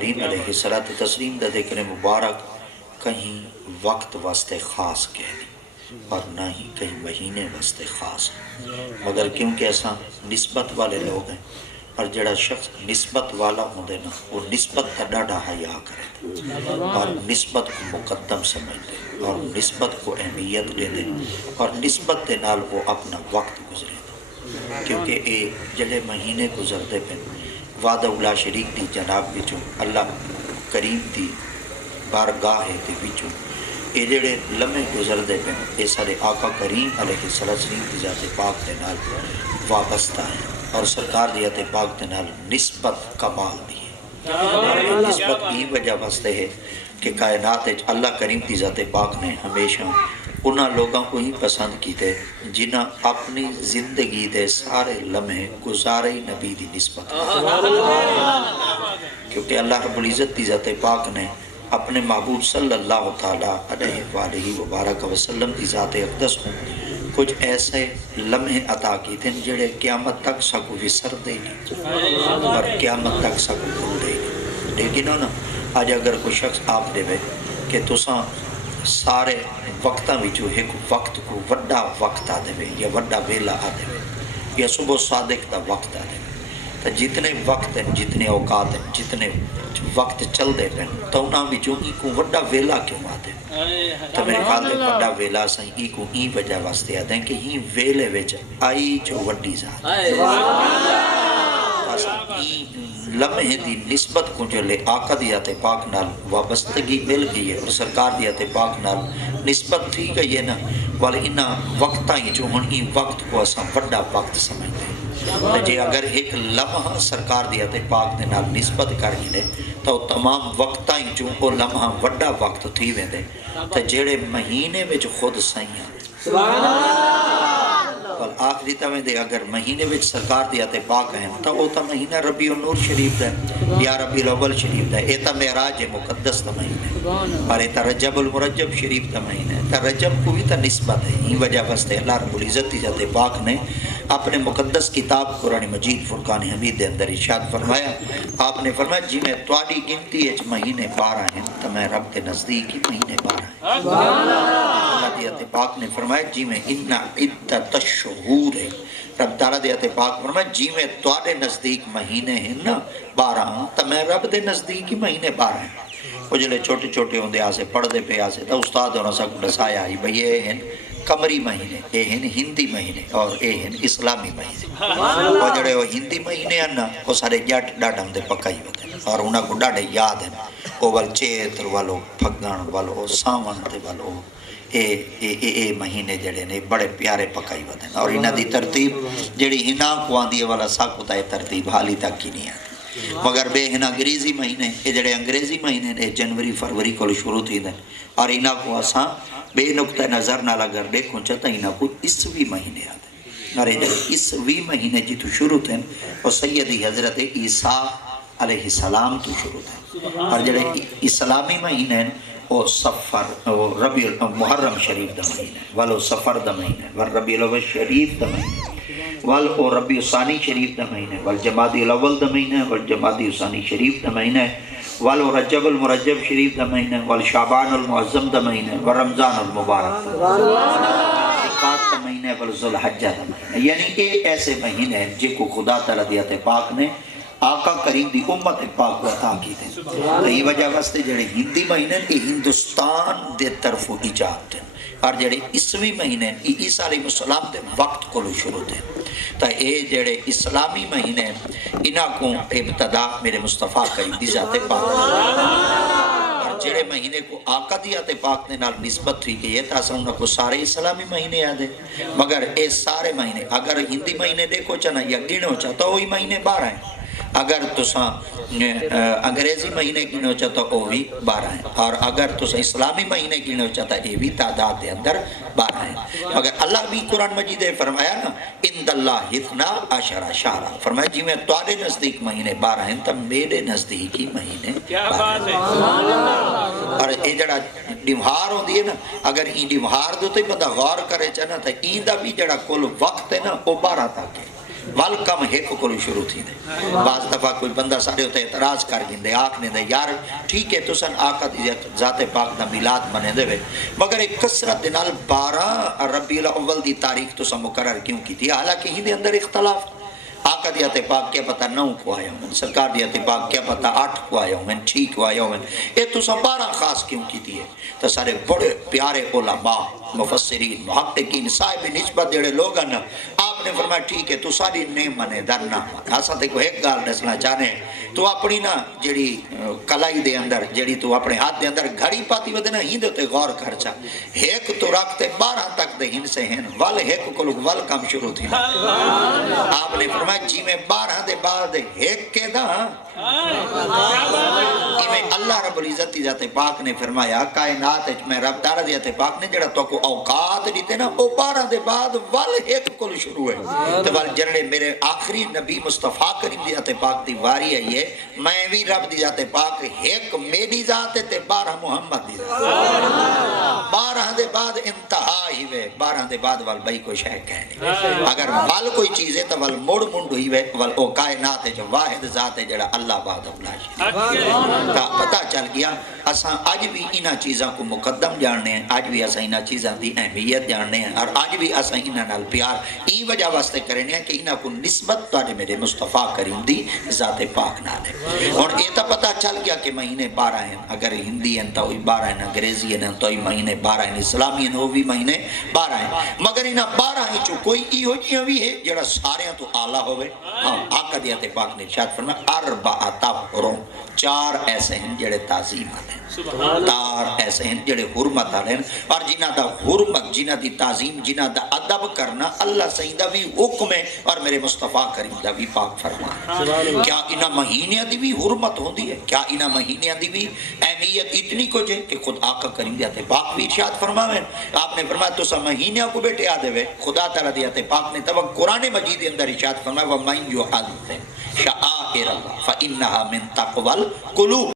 کریم علیہ الصلوۃ والتسلیم دا ذکر مبارک کہیں وقت واسطے خاص کہہ نہیں اور نہ ہی کہیں مہینے واسطے خاص ہے، مگر کیونکہ ایسا نسبت والے لوگ ہیں اور جڑا شخص نسبت والا ہوندے نا وہ نسبت کا ڈاڈا حیا کرے اور نسبت کو مقدم سمجھتے اور نسبت کو اہمیت دے دے اور نسبت دے نال وہ اپنا وقت گزرے دا، کیونکہ اے جڑے مہینے گزرتے پہ وعدہ اولا شریک دی جناب وچوں اللہ کریم دی بارگاہ دی وچوں اے جڑے لمحے گزرتے پہ اے سارے آقا کریم علیہ السلام دی ذات پاک دے نال وابستہ ہے اور سرکار دی ذات پاک دے نال نسبت کمال دی ہے اور یہ نسبت ہی وجہ واسطے ہے کہ کائنات اللہ کریم دی ذات پاک نے ہمیشہ انہاں لوگوں کو ہی پسند کیتے جنہاں اپنی زندگی دے سارے لمحے گزارے نبی دی نسبت، کیونکہ اللہ رب العزت دی ذات پاک نے اپنے محبوب صلی اللہ تعالیٰ علیہ وآلہ وبارک وسلم کی ذات اقدس کو کچھ ایسے لمحے عطا کی تھے جڑے قیامت تک سکو وسر دے نہیں اور قیامت تک سکو بھول دے نہیں۔ لیکن نا آج اگر کوئی شخص آپ دے کہ تساں سارے وقتاں وچوں ایک وقت کو وڈا وقت آ دے یا وڈا ویلا آ دے یا صبح صادق دا وقت آ دے تو جتنے وقت ہیں جتنے اوقات ہیں جتنے وقت چل دے پہ تو انہاں وچوں ای کو وڈا ویلا کیوں آ دے تو میرے خیال دے وڈا ویلا سائیں ای کو ای وجہ واسطے آ دیں کہ ہی ویلے وچ آئی جو وڈی ذات ای لمحے دی نسبت کو جو لے آقا دی ذات پاک نال وابستگی مل گئی ہے اور سرکار دی ذات پاک نال نسبت تھی گئی ہے نا والے انہاں وقتاں ہی جو ہن ای وقت کو اساں وڈا وقت سمجھتے ہیں جے اگر ایک لمحہ سرکار دی ذات پاک دے نال نسبت کر گئے تو تمام وقتاں ہی جو وہ لمحہ وڈا وقت تھی ویندے تے جڑے مہینے وچ خود سائیاں سبحان اللہ اور آخری تمہیں دے اگر مہینے وچ سرکار دی ذات پاک ہیں تو وہ تا مہینہ ربیع النور شریف ہے یا ربیع الاول شریف ہے اے تا معراج مقدس تا مہینہ اور اے تا رجب المرجب شریف تا مہینہ ہے تا رجب کو بھی تا نسبت ہے ہی وجہ واسطے اللہ رب العزت دی ذات پاک نے اپنے مقدس کتاب قرآن مجید فرقان حمید دے اندر ارشاد فرمایا آپ نے فرمایا جی میں تواڈی گنتی اچ مہینے 12 ہیں تو میں رب کے نزدیک ہی مہینے 12 ہیں اللہ دی ذات پاک نے فرمایا جی میں ان عدت الشہور ہے رب تعالیٰ دی ذات پاک فرمایا جی میں تواڈے نزدیک مہینے ہیں نا 12 تو میں رب دے نزدیک ہی مہینے 12 ہیں وہ جلے چھوٹے چھوٹے ہوندے آسے پڑھ دے پہ آسے تو استاد ہونا سا کو دسایا ہی بھئی یہ ہیں قمری مہینے اے ہیں ہندی مہینے اور اے ہیں اسلامی مہینے وہ جڑے وہ ہندی مہینے ہیں نا وہ سارے جٹ ڈاڈم دے پکائی ہوتے ہیں اور انہاں کو ڈاڈے یاد ہیں وہ وال چیتر والو پھگن والو ساون دے والو اے مہینے جڑے نے بڑے پیارے پکائی ہوتے ہیں اور انہاں دی ترتیب جڑی ہنا کو آندی والا ساکتا ہے ترتیب حالی تک کی نہیں ہے مگر بے ہن انگریزی مہینے یہ جڑے انگریزی مہینے نے جنوری فروری کو شروع تھی دیں اور انہاں کو اساں بے نقطہ نظر نہ اگر دیکھوں چاہتا انہاں کو اسوی مہینے آتے اور یہ جڑے اسوی مہینے جی تو شروع تھے وہ سیدی حضرت عیسیٰ علیہ السلام تو شروع تھے اور جڑے اسلامی مہینے ہیں وہ سفر ربیع محرم شریف دا مہینے والو سفر دا مہینے والربیع الاول شریف دا مہینے والو ربیع ثانی شریف دا مہینے والجمادی الاول دا مہینے والجمادی ثانی شریف دا مہینے والو رجب المرجب شریف دا مہینے والشعبان المعظم دا مہینے والرمضان المبارک دا مہینے والذوالحجہ دا مہینے یعنی کہ ایسے مہینے ہیں جن کو خدا تعالیٰ دی ذات پاک نے آقا کریم دی امت پاک کو عطا کی تھے تو یہ وجہ واسطے جڑے ہندی مہینے یہ ہندوستان دے طرف ایجاد ہیں اور جڑے اسوی مہینے عیسیٰ علیہ السلام دے وقت کو شروع تھے تو یہ جڑے اسلامی مہینے انہاں کو ابتدا میرے مصطفیٰ کریم دی ذات پاک اور جڑے مہینے کو آقا دی ذات پاک نے نال نسبت تھی کہ یہ تاسا انہاں کو سارے اسلامی مہینے یاد ہیں مگر اے سارے مہینے اگر ہندی مہینے دیکھو چاہنا یا گنو چاہتا وہی مہینے 12 ہیں اگر تساں انگریزی مہینے گنو چاہتا وہ بھی 12 ہیں اور اگر تساں اسلامی مہینے گنو چاہتا یہ بھی تعداد دے اندر 12 ہیں مگر اللہ بھی قرآن مجید نے فرمایا نا اند اللہ اثنا عشر شہرا فرمایا جی میں تواڈے نزدیک مہینے 12 ہیں تب میرے نزدیک ہی مہینے 12 ہیں اور یہ جڑا ڈیوہار ہوندی ہے نا اگر این ڈیوہار دے تے بندہ غور کرے چاہنا تو این دا بھی جڑا کل وقت ہے نا وہ 12 تک ہے ول کم ایک کو شروع تھی دے بعض دفعہ کوئی بندہ سارے ہوتے اعتراض کر گندے آکھنے دے یار ٹھیک ہے تسن آقا دی ذات پاک دا میلاد منے دے مگر ایک کثرت دنال 12 ربیع الاول دی تاریخ تسن مقرر کیوں کی تھی حالانکہ ہی دے اندر اختلاف آقا دی ذات پاک کیا پتہ 9 کو آیا ہوں سرکار دی ذات پاک کیا پتہ 8 کو آیا ہوں 6 کو آیا ہوں یہ تسن 12 خاص کیوں کی تھی ہے تو سارے بڑے پیارے علماء مفسرین محققین صاحب نسبت جڑے لوگ ہیں آپ نے فرمایا ٹھیک ہے تو ساری نہیں منے در نہ من اساں تے کو ایک گل دسنا چاہنے تو اپنی نا جڑی کلائی دے اندر جڑی تو اپنے ہاتھ دے اندر گھڑی پاتی ودے نا ہین دے تے غور کر چا ایک تو رکھتے 12 تک دے ہن سے ہیں ول ایک کو ول کم شروع تھی آپ نے فرمایا جی میں 12 دے بعد ایک کے دا اللہ رب العزت دی ذات پاک نے فرمایا کائنات میں رب تعالی دی ذات پاک نے جڑا تو کو اوقات دیتے نا وہ 12 دے بعد ول ایک کل شروع ہے تو ول جڑے میرے آخری نبی مصطفیٰ کریم دی ذات پاک دی واری ہے یہ میں بھی رب دی ذات پاک ایک میری ذات تے 12 محمد دی ذات 12 دے بعد انتہا ہی وے 12 دے بعد ول بھائی کوئی شے کہنے اگر ول کوئی چیز ہے تو ول موڑ منڈ ہوئی وے ول او کائنات جو واحد ذات ہے جڑا اللہ بعد اولا تا پتہ چل گیا اساں آج بھی انہاں چیزاں کو مقدم جاننے ہیں آج بھی اساں انہاں چیزاں دی اہمیت جاننے ہیں اور آج بھی اساں انہاں نال پیار ای وجہ واسطے کرنے ہیں کہ انہاں کو نسبت تواڈے میرے مصطفیٰ کریم دی ذات پاک نال ہے اور یہ تو پتہ چل گیا کہ مہینے 12 ہیں اگر ہندی ہیں تو 12 ہیں انگریزی ہیں تو مہینے 12 ہیں اسلامی ہیں وہ بھی مہینے 12 ہیں مگر انہاں 12 ہی چوں کوئی ای ہو جیاں بھی ہے جڑا سارے تو اعلیٰ ہوئے ہاں آقا دی ذات پاک نے ارشاد فرمایا 4 حرم 4 ایسے ہیں جڑے تعظیم آتے ہیں 4 ایسے ہیں جڑے حرمت آتے ہیں اور جنہ دا حرمت جنہ دی تعظیم جنہ دا ادب کرنا اللہ سیدہ بھی حکم ہے اور میرے مصطفیٰ کریم دا بھی پاک فرمان ہے کیا انہ مہینیاں دی بھی حرمت ہوندی ہے کیا انہ مہینیاں دی بھی اہمیت اتنی کچھ ہے کہ خود آقا کریم دی ذات پاک بھی ارشاد فرماویں آپ نے فرمایا تو سا مہینیاں کو بیٹے آدھے ہوئے خدا تعالیٰ دی ذات پاک نے تب قرآن مجید اندر ارشاد فرمایا وَمَن يُعَظِّمْ شَعَائِرَ اللَّهِ فَإِنَّهَا مِن تَقْوَى الْقُلُوبِ